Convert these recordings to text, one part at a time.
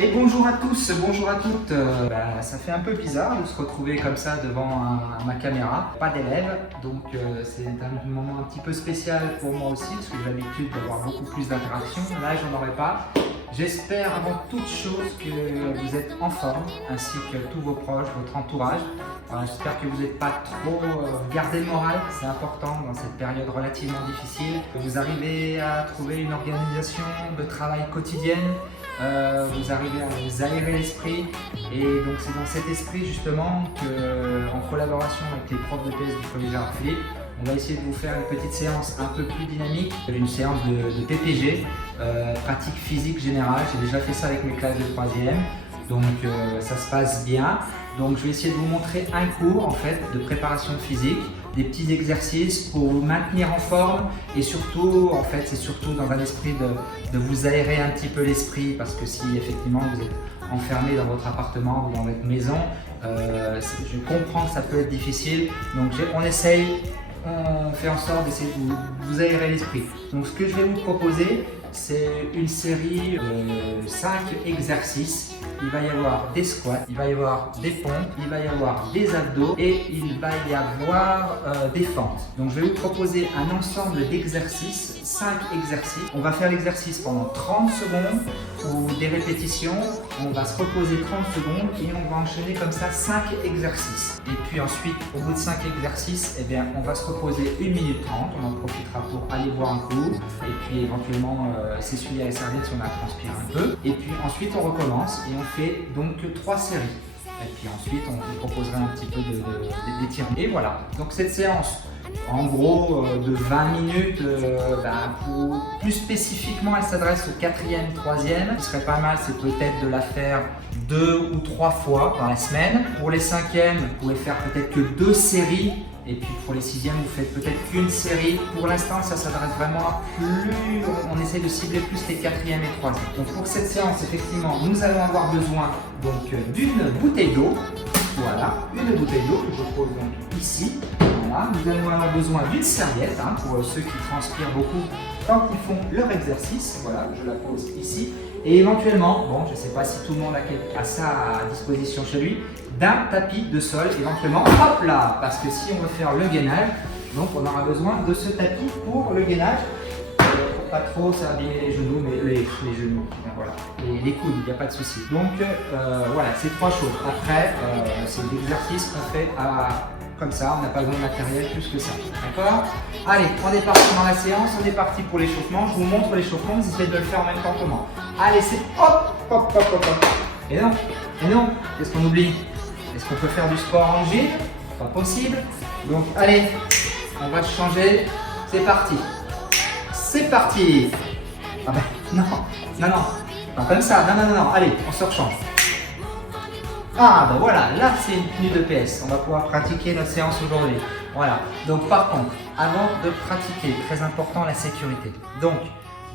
Et bonjour à tous, bonjour à toutes. Ça fait un peu bizarre de se retrouver comme ça devant ma caméra. Pas d'élèves, donc c'est un moment un petit peu spécial pour moi aussi parce que j'ai l'habitude d'avoir beaucoup plus d'interactions. Là, j'en aurai pas. J'espère avant toute chose que vous êtes en forme, ainsi que tous vos proches, votre entourage. J'espère que vous n'êtes pas trop gardé le moral, c'est important dans cette période relativement difficile. Que vous arrivez à trouver une organisation de travail quotidienne, vous arrivez à vous aérer l'esprit. Et donc c'est dans cet esprit justement que, en collaboration avec les profs de PS du collège Philippe, on va essayer de vous faire une petite séance un peu plus dynamique, une séance de PPG, pratique physique générale. J'ai déjà fait ça avec mes classes de 3e, donc ça se passe bien. Donc je vais essayer de vous montrer un cours en fait de préparation physique, des petits exercices pour vous maintenir en forme et surtout, en fait, c'est surtout dans un esprit de vous aérer un petit peu l'esprit parce que si effectivement vous êtes enfermé dans votre appartement ou dans votre maison, je comprends que ça peut être difficile. Donc on essaye. On fait en sorte d'essayer de vous aérer l'esprit. Donc ce que je vais vous proposer, c'est une série de 5 exercices. Il va y avoir des squats, il va y avoir des pompes, il va y avoir des abdos et il va y avoir des fentes. Donc je vais vous proposer un ensemble d'exercices, 5 exercices. On va faire l'exercice pendant 30 secondes ou des répétitions. On va se reposer 30 secondes et on va enchaîner comme ça 5 exercices. Et puis ensuite, au bout de 5 exercices, eh bien, on va se reposer 1 minute 30. On en profitera pour aller boire un coup et puis éventuellement s'essuyer la serviette si on a transpiré un peu. Et puis ensuite, on recommence et on fait donc 3 séries. Et puis ensuite, on vous proposera un petit peu d'étirement. Et voilà, donc cette séance, en gros de 20 minutes, plus spécifiquement, elle s'adresse au 4e, 3e. Ce qui serait pas mal, c'est peut-être de la faire 2 ou 3 fois dans la semaine. Pour les 5e, vous pouvez faire peut-être que 2 séries. Et puis pour les 6e, vous faites peut-être qu'une série. Pour l'instant, ça s'adresse vraiment à plus. On essaie de cibler plus les 4e et 3e. Donc pour cette séance, effectivement, nous allons avoir besoin d'une bouteille d'eau. Voilà, une bouteille d'eau que je pose donc ici. Voilà, nous allons avoir besoin d'une serviette pour ceux qui transpirent beaucoup quand ils font leur exercice. Voilà, je la pose ici. Et éventuellement, bon, je ne sais pas si tout le monde a ça à disposition chez lui, d'un tapis de sol, éventuellement, hop là, parce que si on veut faire le gainage, donc on aura besoin de ce tapis pour le gainage. Pour pas trop s'abîmer les genoux, mais les genoux, voilà, et les coudes, il n'y a pas de souci. Donc voilà, c'est 3 choses. Après, c'est l'exercice qu'on fait comme ça, on n'a pas besoin de matériel plus que ça. D'accord? Allez, on est parti dans la séance, on est parti pour l'échauffement. Je vous montre l'échauffement, vous essayez de le faire en même temps que moi. Allez, c'est hop, hop, hop, hop, hop. Et non, qu'est-ce qu'on oublie? Est-ce qu'on peut faire du sport en gym? Pas possible. Donc allez, on va changer. C'est parti. C'est parti. Ah ben, non, pas comme ça, non, allez, on se rechange. Ah ben voilà, là c'est une tenue de PS, on va pouvoir pratiquer notre séance aujourd'hui. Voilà, donc par contre, avant de pratiquer, très important la sécurité. Donc,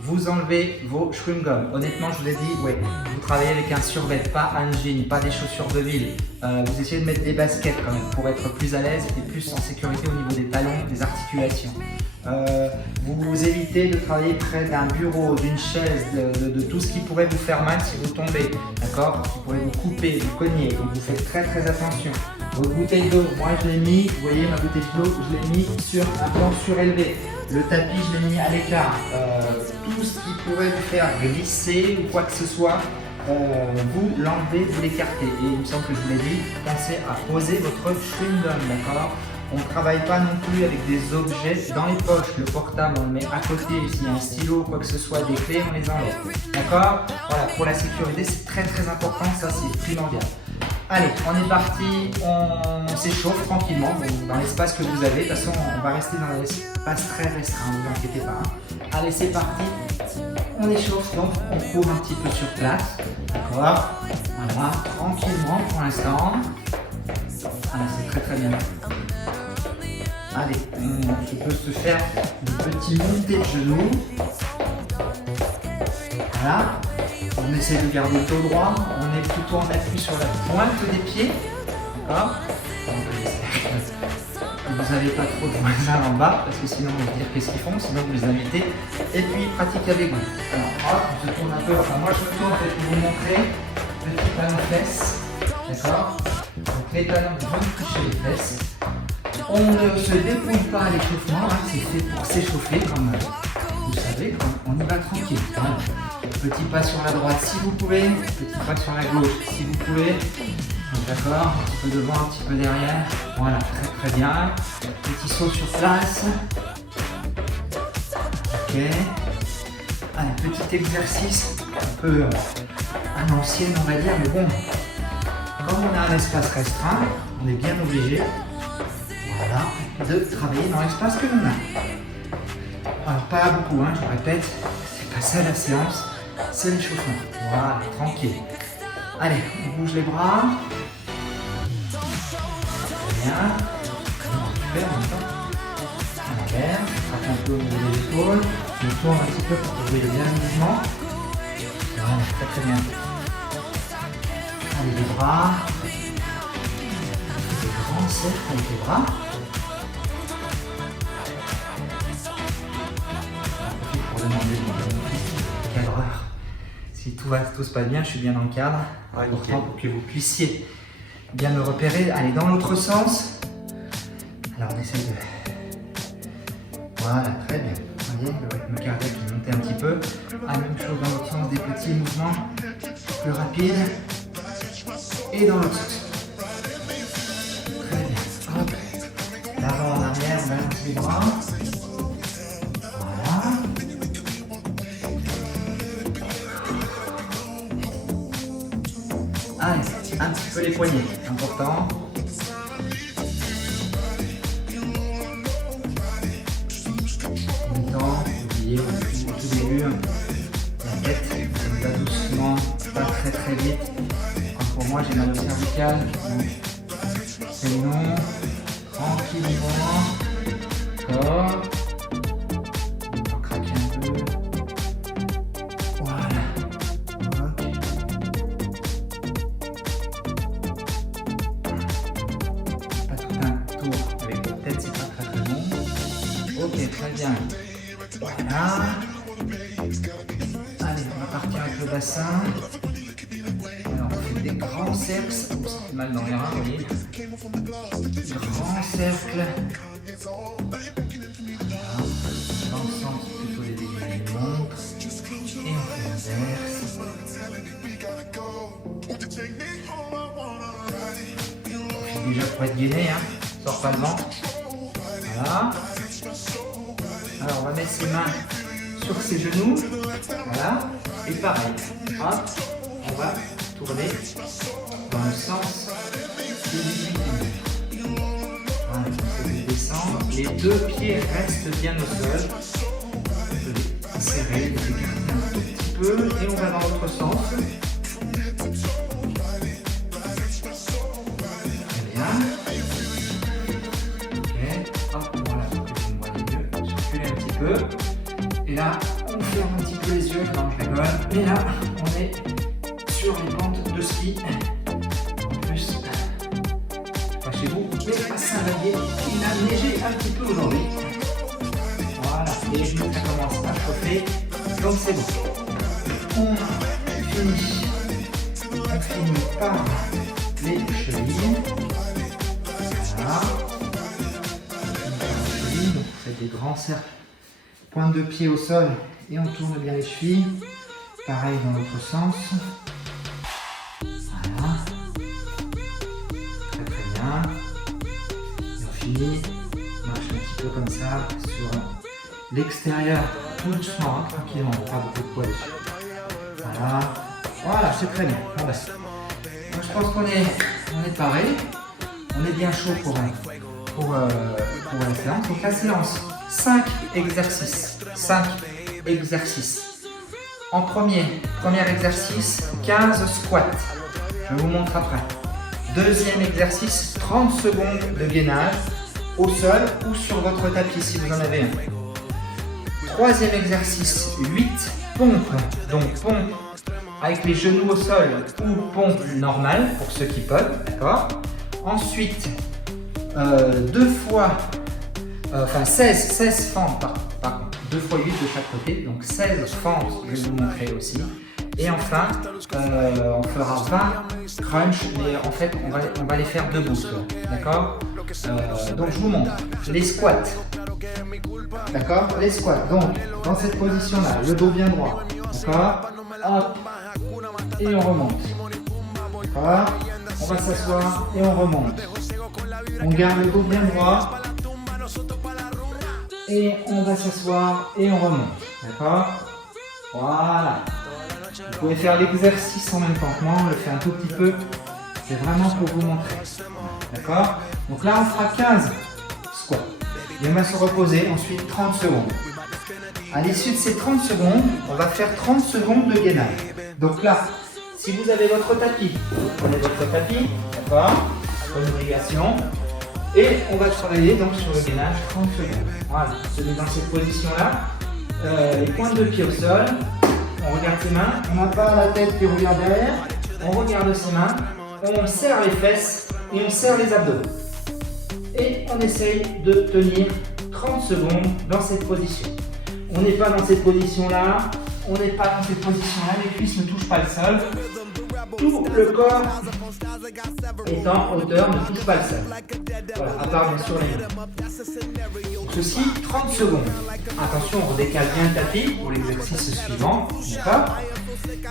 vous enlevez vos chewing-gums. Honnêtement, je vous ai dit, ouais, vous travaillez avec un survêt, pas un jean, pas des chaussures de ville. Vous essayez de mettre des baskets quand même pour être plus à l'aise et plus en sécurité au niveau des talons, des articulations. Vous évitez de travailler près d'un bureau, d'une chaise, de tout ce qui pourrait vous faire mal si vous tombez, d'accord? Qui pourrait vous couper, vous cogner, donc vous faites très attention. Votre bouteille d'eau, moi je l'ai mis, vous voyez ma bouteille d'eau, je l'ai mis sur un plan surélevé. Le tapis, je l'ai mis à l'écart. Tout ce qui pourrait vous faire glisser ou quoi que ce soit, vous l'enlevez, vous l'écartez. Et il me semble que je vous l'ai dit, pensez à poser votre chewing-gum, d'accord? On ne travaille pas non plus avec des objets dans les poches. Le portable, on le met à côté. S'il y a un stylo, quoi que ce soit, des clés, on les enlève. D'accord? Voilà, pour la sécurité, c'est très important. Ça, c'est primordial. Allez, on est parti. On s'échauffe tranquillement dans l'espace que vous avez. De toute façon, on va rester dans un espace très restreint. Ne vous inquiétez pas. Allez, c'est parti. On échauffe, donc on court un petit peu sur place. D'accord? Voilà, tranquillement pour l'instant. Voilà, c'est très bien. Allez, on peut se faire un petit montée de genoux. Voilà. On essaie de garder le dos droit. On est plutôt en appui sur la pointe des pieds. D'accord? Vous n'avez pas trop de voisins en bas parce que sinon on va dire qu'est-ce qu'ils font, sinon vous les invitez et puis ils pratiquent avec vous. Alors hop, je tourne un peu, enfin moi je tourne en fait pour vous montrer. talons fesses, d'accord? Donc les talons vont toucher les fesses. On ne se dépouille pas à l'échauffement, hein, c'est fait pour s'échauffer, comme vous savez, on y va tranquille. Hein. Petit pas sur la droite si vous pouvez, petit pas sur la gauche si vous pouvez. D'accord, un petit peu devant, un petit peu derrière. Voilà, très très bien. Petit saut sur place. Ok. Allez, petit exercice un peu à l'ancienne, on va dire, mais bon, comme on a un espace restreint, on est bien obligé, voilà, de travailler dans l'espace que l'on a. Alors pas beaucoup, hein, je répète, c'est pas ça la séance, c'est l'échauffement. Voilà, tranquille. Allez, on bouge les bras. Très bien. On récupère en même temps. À l'envers, frappe un peu au niveau des épaules. Je tourne un petit peu pour que vous voyez bien le mouvement. Voilà, très très bien. Allez, les bras. Des grands cercles avec les bras. Pour demander au cadreur si tout se passe bien, je suis bien dans le cadre. Important pour que vous puissiez bien me repérer. Allez, dans l'autre sens. Alors, on essaye de... Voilà, très bien. Vous voyez, le rythme cardiaque qui montait un petit peu. Ah, même chose dans l'autre sens, des petits mouvements plus rapides. Et dans l'autre sens. Très bien. Hop. D'avant en arrière, on balance les bras. Voilà. Allez, un petit peu les poignets, important. En même temps, oubliez au tout début, la tête, on va doucement, pas très très vite. Comme pour moi, j'ai mal au cervical, donc c'est long, tranquillement, d'accord. On va craquer un peu. Voilà. Pas tout un tour avec la tête, c'est pas très très bon. Ok, très bien. Voilà. Allez, on va partir avec le bassin. Alors, on fait des grands cercles. Ça fait mal dans les reins, vous voyez. Grands cercles. Voilà. Dans le sens plutôt des dégagements des montres. Et on fait l'inverse. On fait déjà pour être gainé, hein. Sort pas le vent. Voilà. Alors on va mettre ses mains sur ses genoux. Voilà. Et pareil. Hop. On va tourner dans le sens du mouvement. Voilà. On peut descendre. Les deux pieds restent bien au sol. On peut les serrer, les écarter un tout petit peu. Et on va dans l'autre sens. Très bien. Et là, on ferme un petit peu les yeux, non je rigole. Et là, on est sur les pentes de ski. En plus, pas chez vous, mais à Saint-Vallier, il a neigé un petit peu aujourd'hui. Voilà, et les genoux, ça commence à chauffer, donc c'est bon. On finit par les chevilles. Voilà. Donc, on fait des grands cercles. Pointe de pied au sol et on tourne bien les chevilles. Pareil dans l'autre sens. Voilà. Très très bien. Et on finit. On marche un petit peu comme ça sur l'extérieur. Tout doucement, hein, tranquillement. Pas beaucoup de poids dessus. Voilà. Voilà, c'est très bien. Voilà. Donc, je pense qu'on est paré. On est bien chaud pour la séance. Donc la séance. 5 exercices. 5 exercices. En premier exercice, 15 squats. Je vous montre après. Deuxième exercice, 30 secondes de gainage au sol ou sur votre tapis si vous en avez un. Troisième exercice, 8 pompes. Donc pompe avec les genoux au sol ou pompe normale pour ceux qui peuvent. D'accord. Ensuite, 16 fentes par contre, 2 x 8 de chaque côté, donc 16 fentes, je vais vous montrer aussi. Et enfin, on fera 20 crunch, mais en fait, on va les faire debout, d'accord? Donc, je vous montre les squats, d'accord? Les squats, donc, dans cette position-là, le dos bien droit, d'accord? Hop, et on remonte, d'accord? On va s'asseoir et on remonte. On garde le dos bien droit, et on va s'asseoir et on remonte, d'accord? Voilà. Vous pouvez faire l'exercice en même temps que moi, on le fait un tout petit peu. C'est vraiment pour vous montrer. D'accord? Donc là, on fera 15 squats. Et on va se reposer ensuite 30 secondes. À l'issue de ces 30 secondes, on va faire 30 secondes de gainage. Donc là, si vous avez votre tapis, vous prenez votre tapis, d'accord? Pas d'obligation. Et on va travailler donc sur le gainage 30 secondes. Voilà, on se met dans cette position-là. Les pointes de pied au sol. On regarde ses mains, on n'a pas la tête qui regarde derrière, on regarde ses mains, on serre les fesses et on serre les abdos. Et on essaye de tenir 30 secondes dans cette position. On n'est pas dans cette position-là, on n'est pas dans cette position-là, les cuisses ne touchent pas le sol. Tout le corps est en hauteur, ne touche pas le sol. Voilà, à part bien sûr les mains. Ceci, 30 secondes. Attention, on redécale bien le tapis pour l'exercice suivant. D'accord?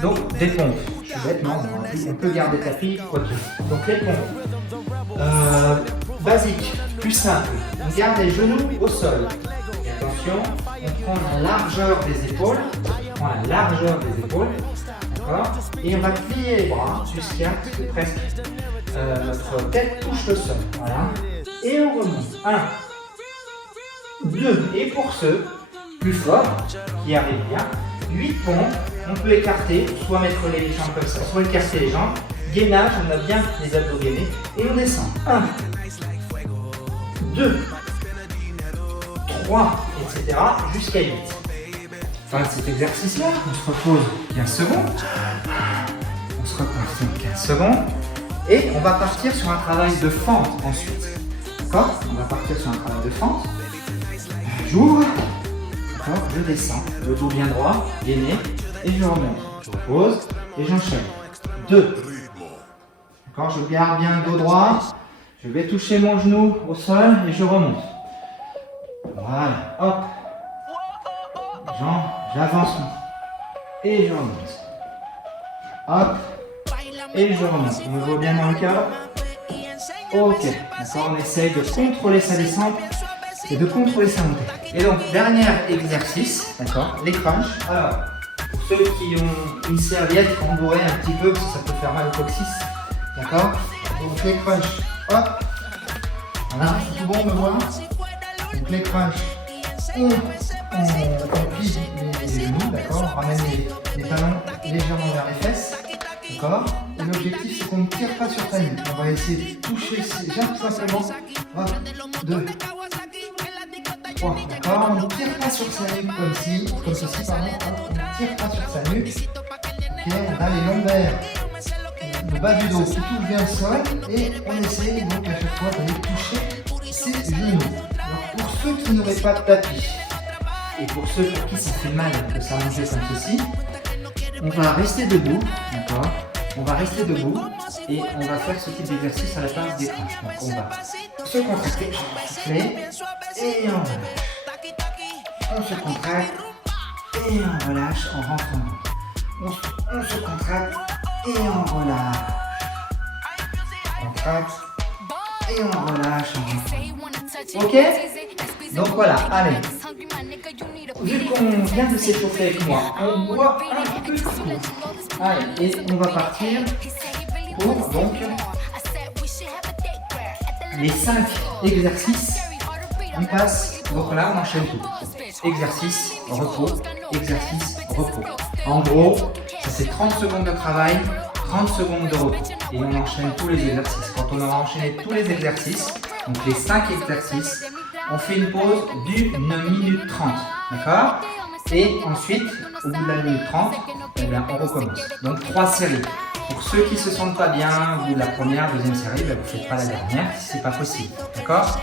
Donc, des pompes. Je suis bête, non, on peut garder le tapis, quoi que. Donc, les pompes. Basique, plus simple. On garde les genoux au sol. Et attention, on prend la largeur des épaules. On prend la largeur des épaules. D'accord? Et on va plier les bras jusqu'à ce que presque notre tête touche le sol. Voilà. Et on remonte. 1, 2. Et pour ceux plus forts, qui arrivent bien, 8 pompes. On peut écarter, soit mettre les jambes comme ça, soit écarter les jambes. Gainage, on a bien les abdos gainés. Et on descend. 1, 2, 3, etc. jusqu'à 8. Fin de cet exercice-là, on se repose 15 secondes. On se repose 15 secondes. Et on va partir sur un travail de fente ensuite. D'accord? On va partir sur un travail de fente. J'ouvre. D'accord? Je descends. Le dos bien droit, gainé. Et je remonte. Je repose et j'enchaîne. 2. D'accord? Je garde bien le dos droit. Je vais toucher mon genou au sol et je remonte. Voilà. Hop. J'avance et je remonte. Hop. Et je remonte. On me voit bien dans le cœur. Ok. D'accord, on essaye de contrôler sa descente et de contrôler sa montée. Et donc, dernier exercice, d'accord, les crunchs. Alors, pour ceux qui ont une serviette embourrée un petit peu, parce que ça peut faire mal au coccyx, d'accord. Donc, les crunchs, hop. Voilà, c'est tout bon, on me voit. Donc, les crunchs, on plie les genoux, d'accord, on ramène les talons légèrement vers les fesses, d'accord. Et l'objectif, c'est qu'on ne tire pas sur sa nuque. On va essayer de toucher ces jambes simplement. 1, 2, 3, d'accord. On ne tire pas sur sa nuque comme ceci, pardon. On ne tire pas sur sa nuque. Ok, on a les lombaires, le bas du dos qui touche bien le sol. Et on essaye donc à chaque fois d'aller toucher ses genoux. Alors, pour ceux qui n'auraient pas de tapis, et pour ceux pour qui ça fait mal de s'allonger comme ceci, on va rester debout, d'accord. On va rester debout et on va faire ce type d'exercice à la place des crunchs. Donc on va se contracter, et on relâche. On se contracte et on relâche en rentrant. On se contracte et on relâche. On contracte et on relâche en rentrant. Ok? Donc voilà, allez. Vu qu'on vient de s'échauffer avec moi, on boit un peu de coup. Allez, et on va partir pour donc les 5 exercices. On passe, donc là on enchaîne tout. Exercice, repos, exercice, repos. En gros, ça fait 30 secondes de travail, 30 secondes de repos. Et on enchaîne tous les exercices. Quand on aura enchaîné tous les exercices, donc les 5 exercices, on fait une pause d'1 minute 30. D'accord? Et ensuite, au bout de la minute 30, eh bien, on recommence. Donc 3 séries. Pour ceux qui ne se sentent pas bien au bout de la première, deuxième série, ben, vous ne faites pas la dernière si ce n'est pas possible. D'accord?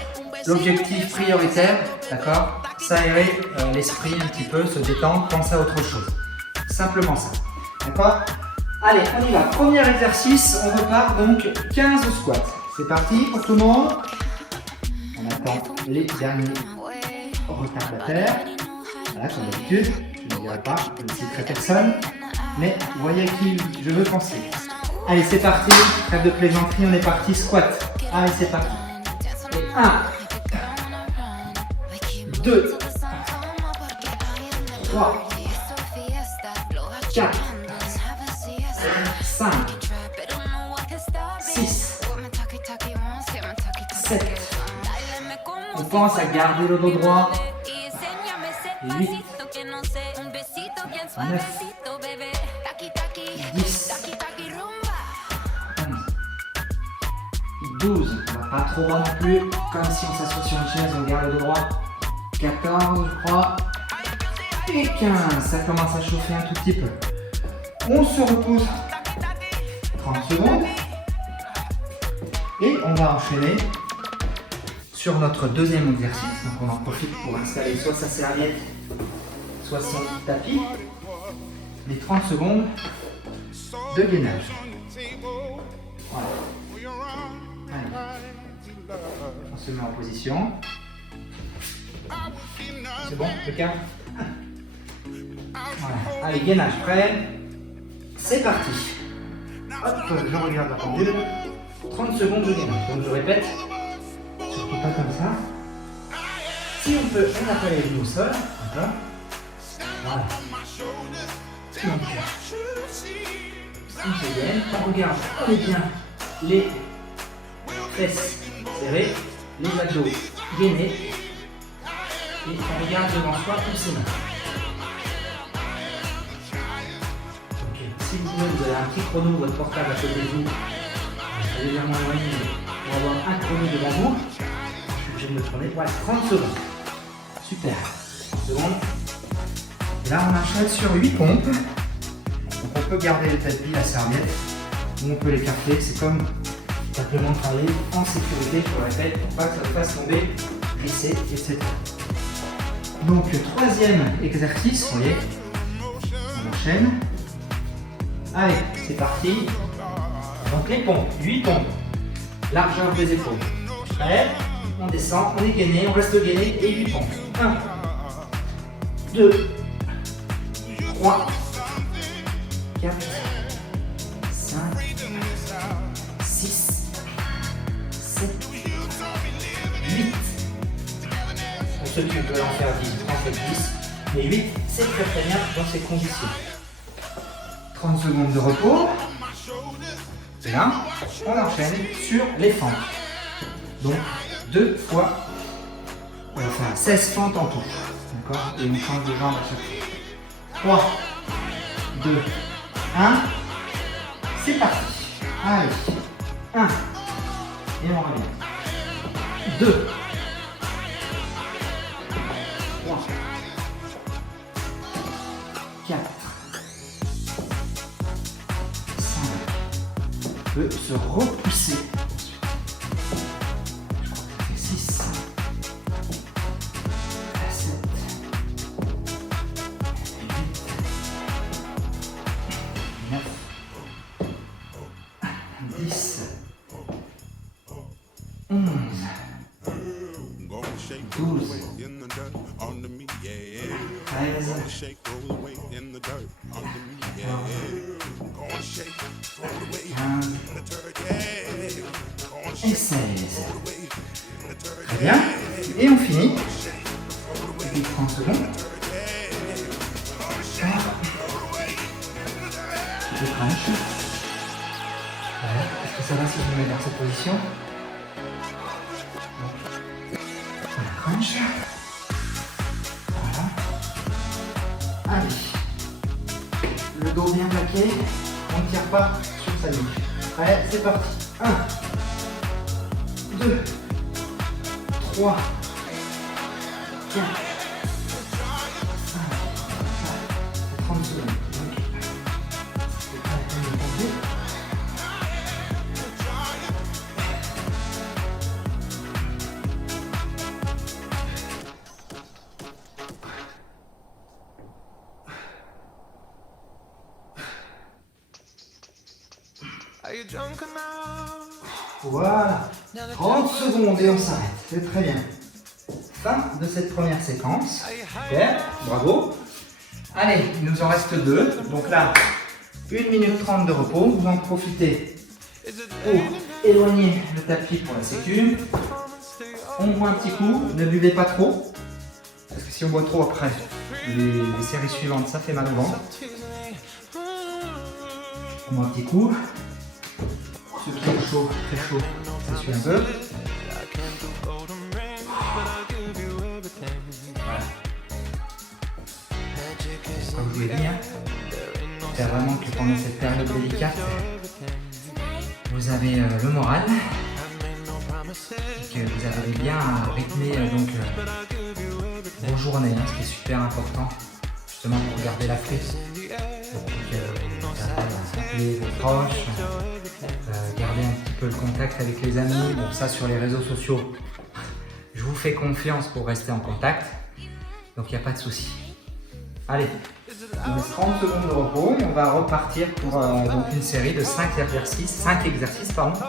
L'objectif prioritaire, d'accord, s'aérer l'esprit un petit peu, se détendre, penser à autre chose. Simplement ça. D'accord? Allez, on y va. Premier exercice, on repart donc 15 squats. C'est parti pour tout le monde. On attend les derniers retardataires. Voilà, comme d'habitude. Je ne dirai pas, je ne citerai personne. Mais vous voyez à qui je veux penser. Allez, c'est parti. Trêve de plaisanterie, on est parti. Squat. Allez, c'est parti. Et 1, 2, 3, 4, 5, 6, 7. On pense à garder le dos droit. 8, 9, 10, 11, 12. On va pas trop bas non plus, comme si on s'assoit sur une chaise, on garde le dos droit. 14, je crois. Et 15. Ça commence à chauffer un tout petit peu. On se repose 30 secondes. Et on va enchaîner sur notre deuxième exercice. Donc on en profite pour installer soit sa serviette, soit son tapis. Les 30 secondes de gainage. Voilà. Allez. On se met en position. C'est bon, le câble? Voilà. Allez, gainage prêt. C'est parti. Hop, je regarde la pendule. 30 secondes de gainage. Donc je répète, surtout pas comme ça. Si on peut, on n'a pas les genoux au sol. D'accord. Voilà. Donc, on se gaine. On regarde, on est bien les fesses serrées, les abdos gainés. Et on regarde devant soi tous ses mains. Okay. Si vous avez un petit chrono, votre portable à côté de vous, légèrement éloigné pour avoir un chrono devant vous, je suis obligé de me tourner. Voilà, 30 secondes. Super. 30 secondes. Et là, on enchaîne sur 8 pompes. Donc on peut garder le tapis, la serviette, ou on peut l'écarter. C'est comme simplement travailler en sécurité, je le répète, pour pas que ça fasse tomber, glisser, etc. Donc, troisième exercice, vous voyez, on enchaîne. Allez, c'est parti. Donc les pompes, 8 pompes, largeur des épaules. Prêt, on descend, on est gainé, on reste gainé et 8 pompes. 1, 2, 3, 4, 5, 6, 7, 8. Pour ceux qui veulent en faire 10, en fait 10. Mais 8, c'est très très bien dans ces conditions. 30 secondes de repos. Et là, on enchaîne sur les fentes. Donc, 2 fois, on va faire 16 fentes en tout. D'accord? Et on change de jambe à chaque fois. 3, 2, 1. C'est parti. Allez. 1. Et on revient. 2. 3. 4. Peut se repousser. Je crois que ça fait 6, 7, 8, 9, 10, 11, 12, 13, 15 et 16. Très bien. Et on finit. Et 30 secondes. Je crunch. Voilà. Est-ce que ça va si je me mets dans cette position? On crunch. Voilà. Allez. Le dos bien plaqué. On ne tire pas sur sa nuque. Prêt, c'est parti. 1, 2, 3, 4, 5, 30 secondes. C'est pas la peine de compter. Voilà, 30 secondes et on s'arrête, c'est très bien. Fin de cette première séquence. Super, bravo. Allez, il nous en reste 2. Donc là, 1 minute 30 de repos. Vous en profitez pour éloigner le tapis pour la sécu. On boit un petit coup, ne buvez pas trop. Parce que si on boit trop après, les séries suivantes, ça fait mal au ventre. On boit un petit coup. Ceux qui ont chaud, très chaud, ça suit un peu. Voilà. Comme je vous l'ai dit, c'est vraiment que pendant cette période délicate, vous avez le moral et que vous avez bien rythmé vos journées, ce qui est super important justement pour garder la prise. Appeler vos proches, garder un petit peu le contact avec les amis. Bon, ça sur les réseaux sociaux, je vous fais confiance pour rester en contact, donc il n'y a pas de souci. Allez, il reste 30 secondes de repos. On va repartir pour donc une série de 5 exercices,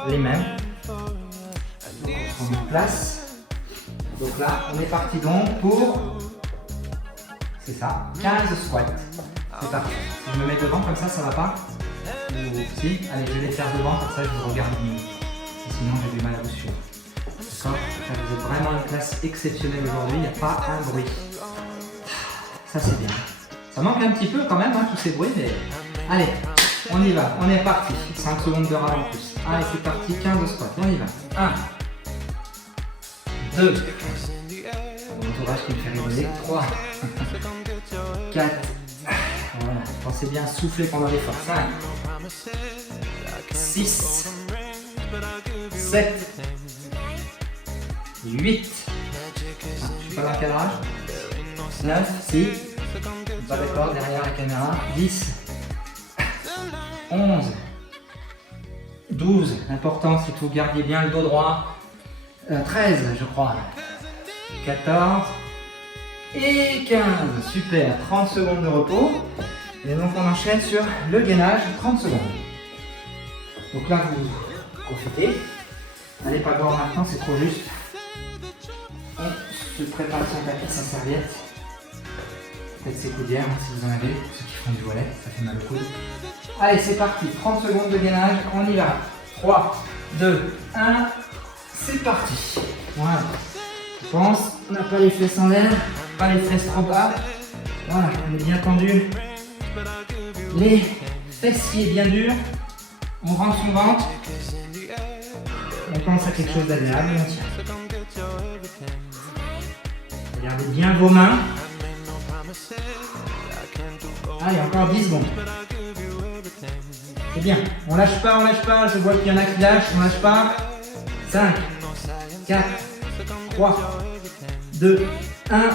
les mêmes. On prend une place. Donc là, on est parti donc pour, c'est ça, 15 squats. C'est parti. Si je me mets devant comme ça va pas? Ou si? Allez, je vais les faire devant, comme ça je vous regarde mieux. Sinon j'ai du mal à vous suivre. D'accord? Vous êtes vraiment une classe exceptionnelle aujourd'hui, il n'y a pas un bruit. Ça c'est bien. Ça manque un petit peu quand même, tous ces bruits, mais allez, on y va, on est parti. 5 secondes de rallye en plus. Allez, c'est parti, 15 squats, on y va. 1, 2, mon entourage qui me fait rigoler. 3, 4, voilà, pensez bien à souffler pendant l'effort. 5, 6, 7, 8, je suis pas dans le cadrage. 9, si, pas d'accord, derrière la caméra. 10, 11, 12, l'important c'est que vous gardiez bien le dos droit. 13, je crois. 14 et 15, super, 30 secondes de repos. Et donc on enchaîne sur le gainage, 30 secondes. Donc là vous profitez. Allez, pas boire maintenant, c'est trop juste. On se prépare son tapis, sa serviette. Peut-être ses coudières si vous en avez, ceux qui font du volet, ça fait mal au coude. Allez, c'est parti, 30 secondes de gainage, on y va. 3, 2, 1, c'est parti. Voilà. Je pense, on n'a pas les fesses en l'air, pas les fesses trop bas. Voilà, on est bien tendu. Les fessiers bien durs. On rend son ventre. On pense à quelque chose d'agréable et on tient. Regardez bien vos mains. Allez, encore 10 secondes. C'est bien. On lâche pas, on lâche pas. Je vois qu'il y en a qui lâchent, on lâche pas. 5, 4, 3, 2, 1.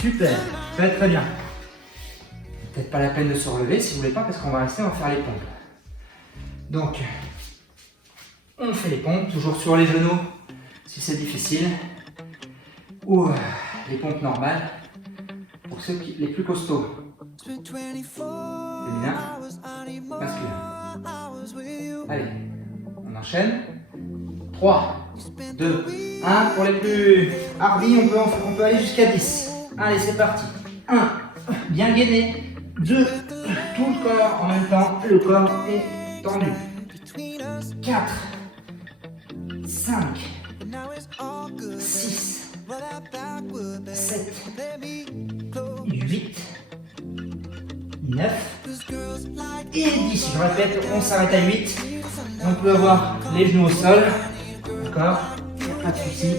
Super. Très très bien. Peut-être pas la peine de se relever si vous voulez pas, parce qu'on va rester, on va faire les pompes. Donc, on fait les pompes, toujours sur les genoux, si c'est difficile. Ou les pompes normales, pour ceux les plus costauds. Féminin, masculin. Allez, on enchaîne. 3, 2, 1. Pour les plus hardis, on peut aller jusqu'à 10. Allez, c'est parti. 1, bien gainé. 2, tout le corps en même temps, le corps est tendu. 4, 5, 6, 7, 8, 9 et 10. Je répète, on s'arrête à 8. On peut avoir les genoux au sol. D'accord? Pas de souci.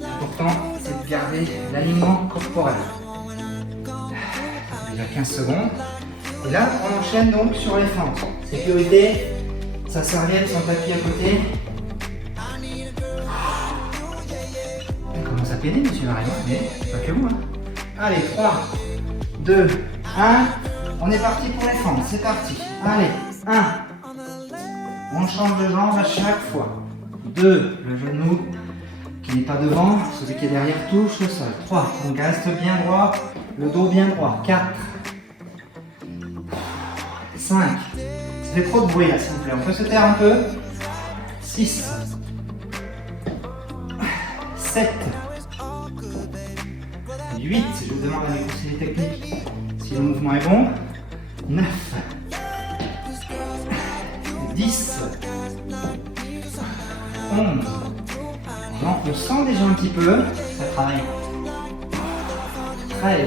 L'important, c'est de garder l'alignement corporel. Déjà 15 secondes. Et là, on enchaîne donc sur les fentes. Sécurité, sa serviette, son tapis à côté. Il commence à peiner, monsieur Marion, mais pas que vous. Allez, 3, 2, 1. On est parti pour les fentes. C'est parti. Allez, 1. On change de jambe à chaque fois. 2. Le genou qui n'est pas devant, celui qui est derrière touche le sol. 3. On reste bien droit, le dos bien droit. 4. 5. Ça fait trop de bruit là, s'il vous plaît. On peut se taire un peu. 6, 7, 8, je vous demande à mes conseillers techniques si le mouvement est bon. 9, 10, 11. Donc on sent déjà un petit peu, ça travaille. 13,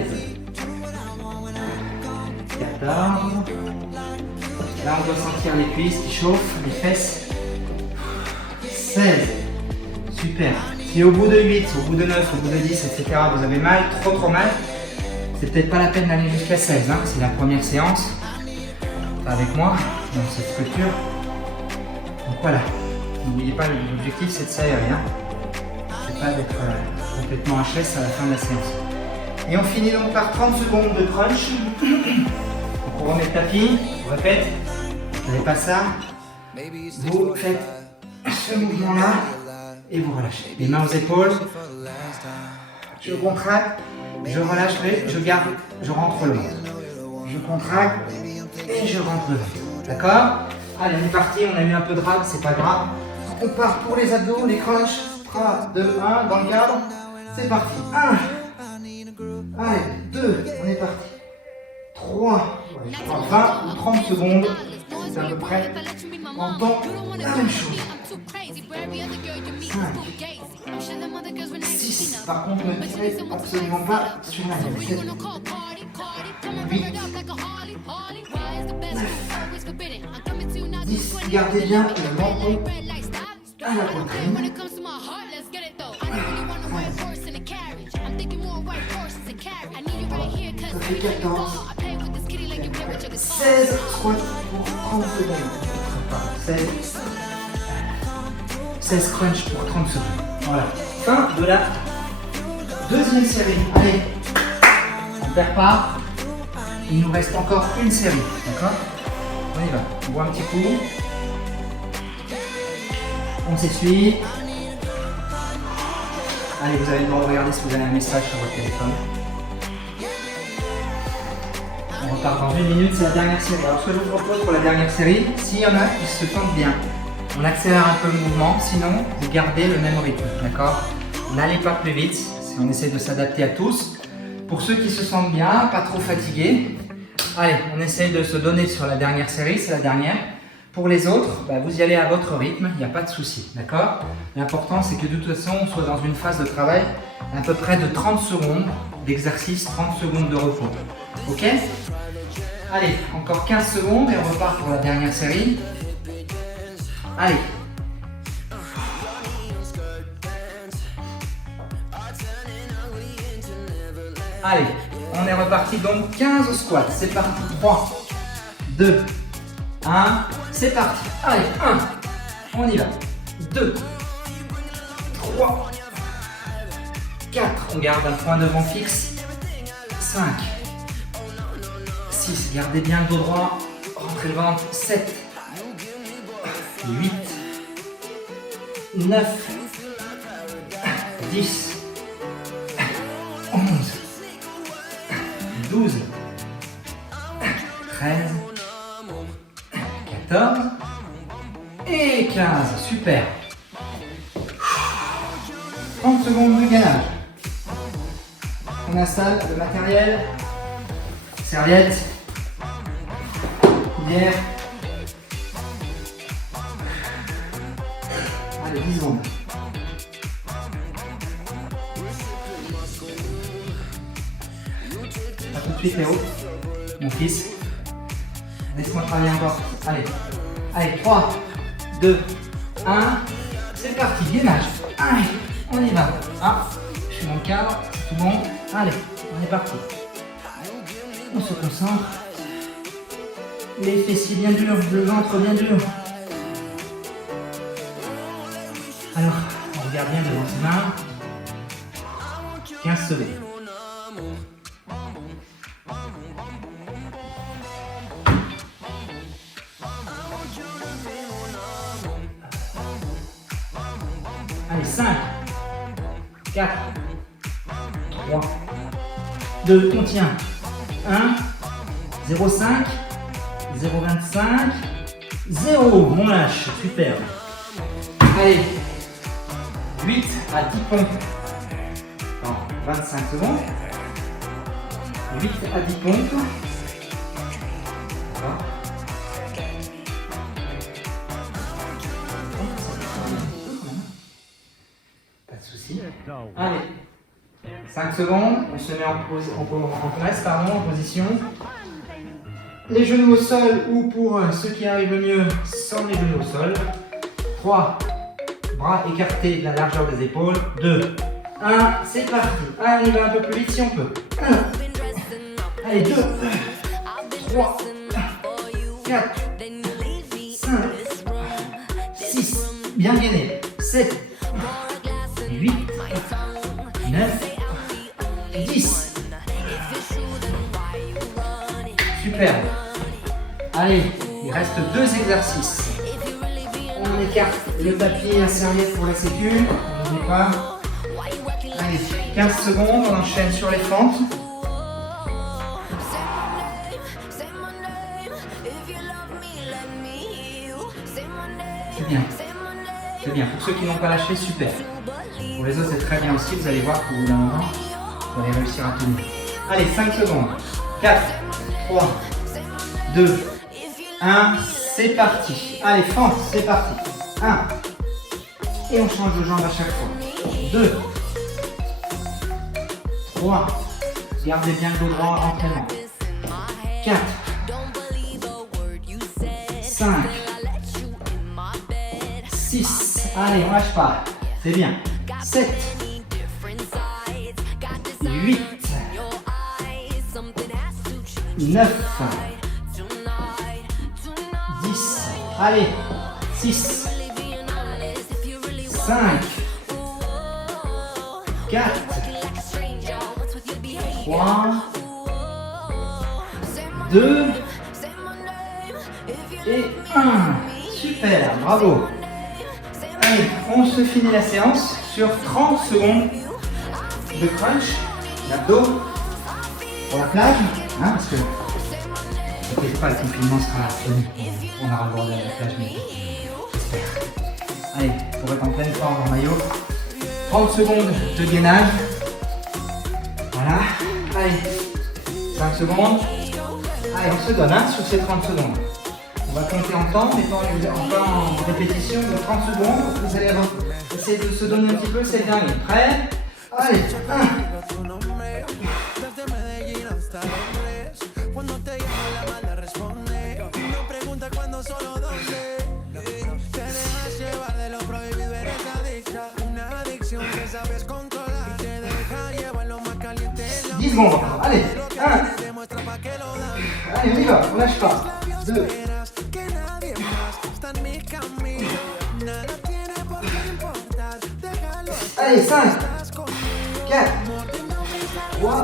14. Là on doit sentir les cuisses qui chauffent, les fesses. 16. Super. Si au bout de 8, au bout de 9, au bout de 10, etc. vous avez mal, trop mal, c'est peut-être pas la peine d'aller jusqu'à 16. Hein. C'est la première séance. Avec moi, dans cette structure. Donc voilà. N'oubliez pas, l'objectif c'est de s'aérer. Hein. C'est pas d'être complètement HS à la fin de la séance. Et on finit donc par 30 secondes de crunch. Donc on remet le tapis, on répète. Vous n'avez pas ça. Vous faites ce mouvement-là et vous relâchez. Les mains aux épaules. Je contracte, je relâche, je garde, je rentre le ventre. Je contracte et je rentre le ventre. D'accord? Allez, on est parti, on a eu un peu de rab, c'est pas grave. On part pour les abdos, les crunchs. 3, 2, 1, dans le cadre. C'est parti. 1. Allez, 2, on est parti. 3, 20 ou 30 secondes. C'est à peu près en temps la même chose. 5, 6, par contre ne tirez absolument pas sur la même. 7, 8, 9, 10, gardez bien le menton à la poitrine. 13, ça fait 14, 16 squats pour 30 secondes. 16 crunch pour 30 secondes. Voilà. Fin de la deuxième série. Allez, on ne perd pas. Il nous reste encore une série. D'accord? On y va. On boit un petit coup. On s'essuie. Allez, vous avez le droit de regarder si vous avez un message sur votre téléphone. On repart dans une minute, c'est la dernière série. Alors ce que je vous propose pour la dernière série, s'il y en a qui se sentent bien, on accélère un peu le mouvement, sinon vous gardez le même rythme, d'accord? N'allez pas plus vite, on essaie de s'adapter à tous. Pour ceux qui se sentent bien, pas trop fatigués, allez, on essaie de se donner sur la dernière série, c'est la dernière. Pour les autres, vous y allez à votre rythme, il n'y a pas de souci, d'accord? L'important c'est que de toute façon, on soit dans une phase de travail à peu près de 30 secondes d'exercice, 30 secondes de repos. Ok? Allez, encore 15 secondes et on repart pour la dernière série. Allez. Allez, on est reparti donc 15 squats. C'est parti. 3, 2, 1. C'est parti. Allez, 1. On y va. 2, 3, 4. On garde un point de vent fixe. 5. 6, gardez bien le dos droit, rentrez le ventre, 7, 8, 9, 10, 11, 12, 13, 14 et 15, super. 30 secondes de gainage. On installe le matériel, serviette, coudière. Allez, 10 secondes. A tout de suite Léo, mon fils. Laisse-moi travailler encore. Allez. Allez, 3, 2, 1. C'est parti, gainage. Allez, on y va. Ah, je suis dans le cadre, c'est tout bon. Allez, on est parti. On se concentre. Les fessiers bien durs, le ventre bien dur. Alors, on regarde bien devant ses mains. 15 secondes. Allez, 5, 4, 3, 2, on tient. 1, 0,5, 0,25, 0, mon lâche, super. Allez, 8 à 10 pompes en 25 secondes. 8 à 10 pompes. D'accord. Pas de souci. Allez, 5 secondes, on se met en place, en position. Les genoux au sol ou pour ceux qui arrivent le mieux, sans les genoux au sol. 3, bras écartés de la largeur des épaules. 2, 1, c'est parti. Allez, on y va un peu plus vite si on peut. 1, allez, 2, 3, 4, 5, 6, bien gainé. 7, 8, 9, 10. Super. Allez, il reste 2 exercices. On écarte le papier, la serviette pour la sécu. N'oubliez pas. Allez, 15 secondes, on enchaîne sur les fentes. C'est bien. C'est bien. Pour ceux qui n'ont pas lâché, super. Pour les autres, c'est très bien aussi. Vous allez voir qu'au bout d'un moment, vous allez réussir à tenir. Allez, 5 secondes. 4, 3, 2, 1, c'est parti. Allez, fente, c'est parti. 1. Et on change de jambe à chaque fois. 2, 3. Gardez bien le dos droit en entraînement. 4, 5, 6. Allez, on lâche pas. C'est bien. 7, 8, 9, 10, allez, 6, 5, 4, 3, 2 et 1. Super, bravo. Allez, on se finit la séance sur 30 secondes de crunch, d'abdos pour la plage, hein, parce que ne t'inquiète pas, le confinement sera fini. On aura le droit d'aller à la plage, mais j'espère. Allez, pour être en pleine forme en maillot, 30 secondes de gainage. Voilà, allez, 5 secondes. Allez, on se donne sur ces 30 secondes. On va compter en temps, mais pas en répétition de 30 secondes. Vous allez essayer de se donner un petit peu, c'est le dernier. Prêt? Allez, 1. Secondes. Allez, 1. Allez, on y va, on lâche pas. 2. Allez, 5, 4, 3,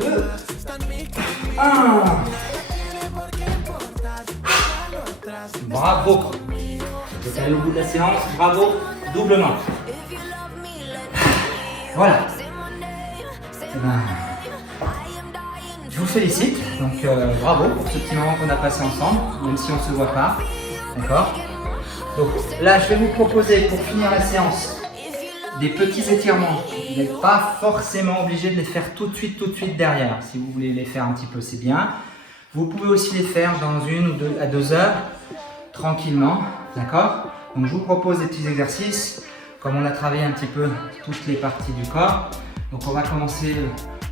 2, 1. Bravo. Vous êtes allé au bout de la séance, bravo, doublement. Voilà. Je vous félicite, donc bravo pour ce petit moment qu'on a passé ensemble, même si on ne se voit pas, d'accord? Donc là, je vais vous proposer pour finir la séance des petits étirements. Vous n'êtes pas forcément obligé de les faire tout de suite derrière. Si vous voulez les faire un petit peu, c'est bien. Vous pouvez aussi les faire dans 1 ou 2 à 2 heures, tranquillement, d'accord? Donc je vous propose des petits exercices, comme on a travaillé un petit peu toutes les parties du corps. Donc on va commencer,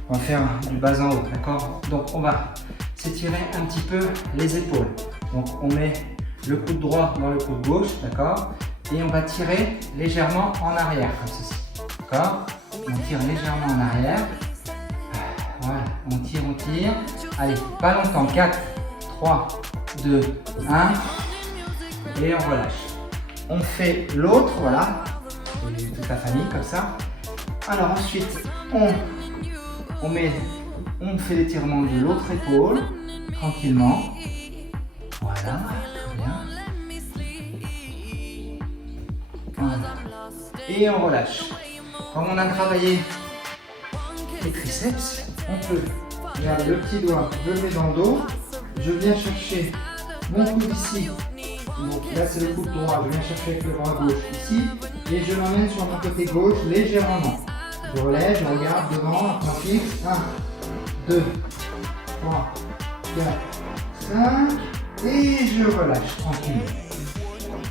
on va faire du bas en haut, d'accord? Donc on va s'étirer un petit peu les épaules. Donc on met le coude droit dans le coude gauche, d'accord? Et on va tirer légèrement en arrière, comme ceci, d'accord? On tire légèrement en arrière. Voilà, on tire. Allez, pas longtemps, 4, 3, 2, 1. Et on relâche. On fait l'autre, voilà. Et toute la famille, comme ça. Alors ensuite, on fait l'étirement de l'autre épaule, tranquillement. Voilà, très bien. Voilà. Et on relâche. Comme on a travaillé les triceps, on peut garder le petit doigt, je le mets dans le dos, je viens chercher mon coude ici. Donc là c'est le coude droit, je viens chercher avec le bras gauche ici et je l'emmène sur mon côté gauche légèrement. Je relève, je regarde devant, point fixe. 1, 2, 3, 4, 5 et je relâche tranquillement.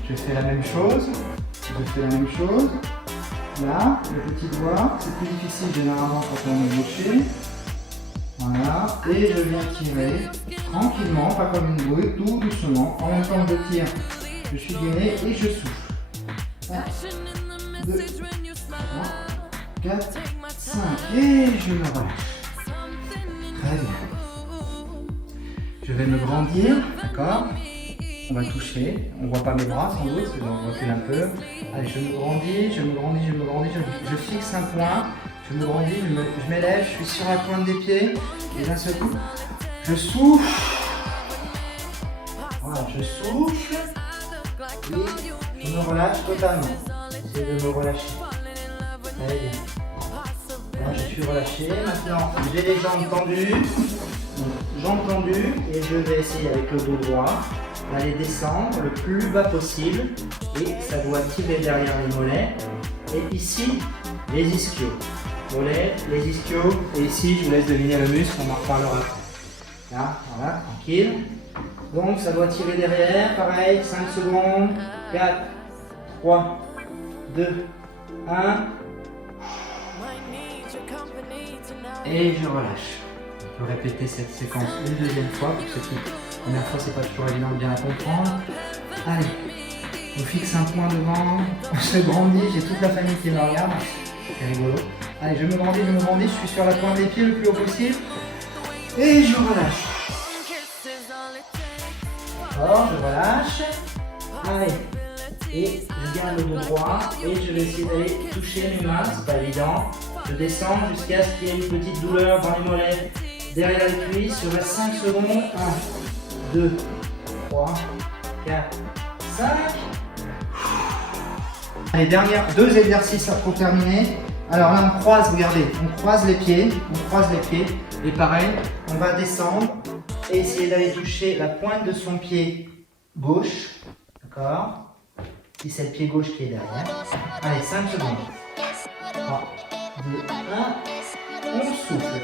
Je fais la même chose. Là, le petit doigt, c'est plus difficile généralement quand on est gaucher. Voilà, et je viens tirer tranquillement, pas comme une bouée, tout doucement. En même temps que je tire, je suis gainé et je souffle. 1, 2, 3, 4, 5 et je me relâche. Très bien. Je vais me grandir, d'accord? On va toucher, on ne voit pas mes bras sans doute, on recule un peu. Allez, je me grandis, je fixe un point, je me grandis, je m'élève, je suis sur la pointe des pieds et d'un seul coup, je souffle. Voilà, je souffle et je me relâche totalement. J'essaie de me relâcher. Très bien. Là, je suis relâché. Maintenant, j'ai les jambes tendues. Donc, jambes tendues et je vais essayer avec le dos droit d'aller descendre le plus bas possible et ça doit tirer derrière les mollets et ici les ischios, mollets, les ischios et ici je vous laisse deviner le muscle, on en reparlera après. Là, voilà, tranquille. Donc ça doit tirer derrière, pareil, 5 secondes, 4, 3, 2, 1 et je relâche. On peut répéter cette séquence une deuxième fois pour ceux qui la première fois c'est pas toujours évident de bien la comprendre. Allez, on fixe un point devant, on se grandit, j'ai toute la famille qui me regarde, c'est rigolo. Allez, je me grandis, je suis sur la pointe des pieds le plus haut possible et je relâche. Alors, je relâche. Allez, et je garde le dos droit et je vais essayer d'aller toucher mes mains, c'est pas évident. Je descends jusqu'à ce qu'il y ait une petite douleur dans les mollets, derrière les cuisses, je reste 5 secondes. 1, 2, 3, 4, 5. Allez, deux exercices pour terminer. Alors là, on croise, regardez, on croise les pieds. Et pareil, on va descendre et essayer d'aller toucher la pointe de son pied gauche. D'accord? Si c'est le pied gauche qui est derrière. Allez, 5 secondes. 3, 2, 1. On souffle.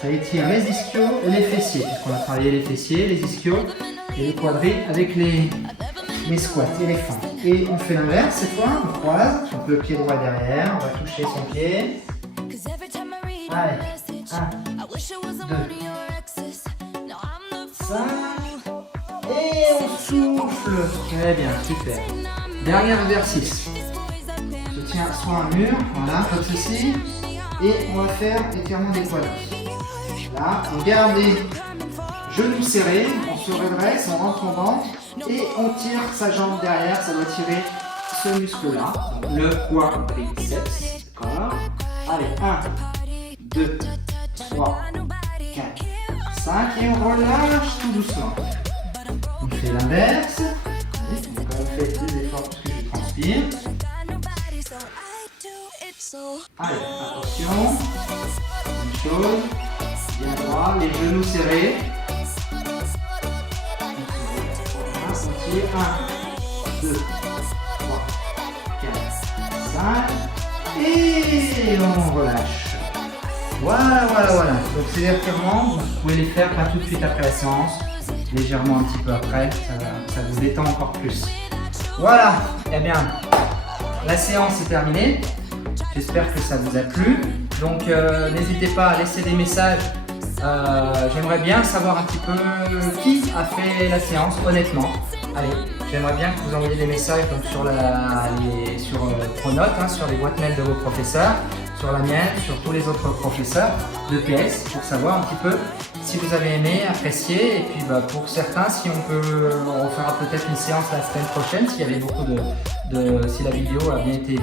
Ça étire les ischios et les fessiers, puisqu'on a travaillé les fessiers, les ischios et les quadris avec les squats et les fentes. Et on fait l'inverse cette fois, on croise, on peut le pied droit derrière, on va toucher son pied. Allez, 1, 2, 5, et on souffle. Très bien, super. Dernier exercice. Je tiens soit un mur, voilà, comme ceci, et on va faire étirement des quadris. Là, on garde les genoux serrés, on se redresse, on rentre en banc et on tire sa jambe derrière, ça doit tirer ce muscle-là, le quadriceps. D'accord. Allez, 1, 2, 3, 4, 5 et on relâche tout doucement. On fait l'inverse. On va faire des efforts parce que je transpire. Allez, attention. Une chose. Bien droit, les genoux serrés. On tire 1, 2, 3, 4, 5 et on relâche. Voilà. Donc ces étirements, vous pouvez les faire pas tout de suite après la séance, légèrement un petit peu après, ça vous détend encore plus. Voilà, eh bien, la séance est terminée. J'espère que ça vous a plu. Donc n'hésitez pas à laisser des messages. J'aimerais bien savoir un petit peu qui a fait la séance, honnêtement. Allez, j'aimerais bien que vous envoyiez des messages donc, sur Pronote, sur les boîtes mail de vos professeurs, sur la mienne, sur tous les autres professeurs de PS, pour savoir un petit peu si vous avez aimé, apprécié, et puis pour certains, si on fera peut-être une séance la semaine prochaine, s'il y avait beaucoup si la vidéo a bien été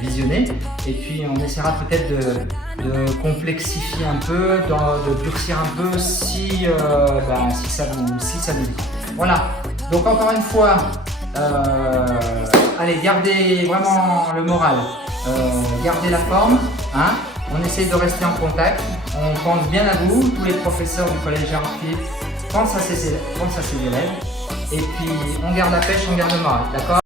visionnée, et puis on essaiera peut-être de complexifier un peu, de durcir un peu si ça vous dit. Voilà, donc encore une fois, allez, gardez vraiment le moral, gardez la forme, on essaye de rester en contact, on pense bien à vous, tous les professeurs du collège Gérard Philippe pensent à ses élèves, Et puis on garde la pêche, on garde le marin, d'accord?